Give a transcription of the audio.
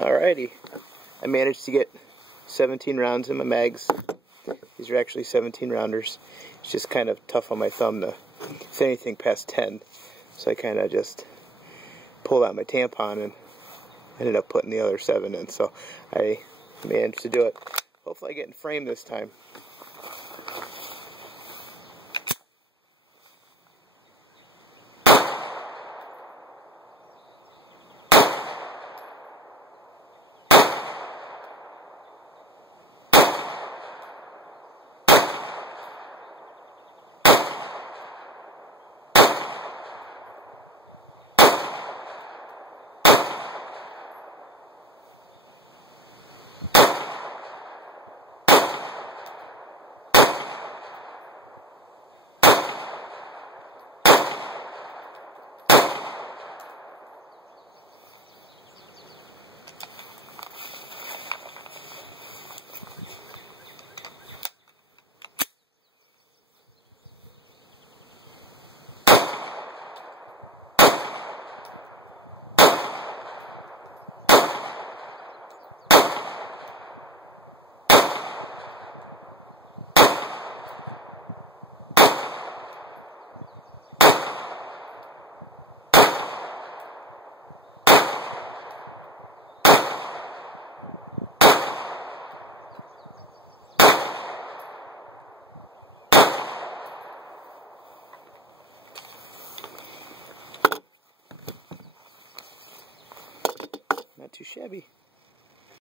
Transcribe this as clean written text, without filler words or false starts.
Alrighty, I managed to get 17 rounds in my mags. These are actually 17 rounders. It's just kind of tough on my thumb to say anything past 10. So I kind of just pulled out my tampon and ended up putting the other 7 in. So I managed to do it. Hopefully I get in frame this time. Not too shabby.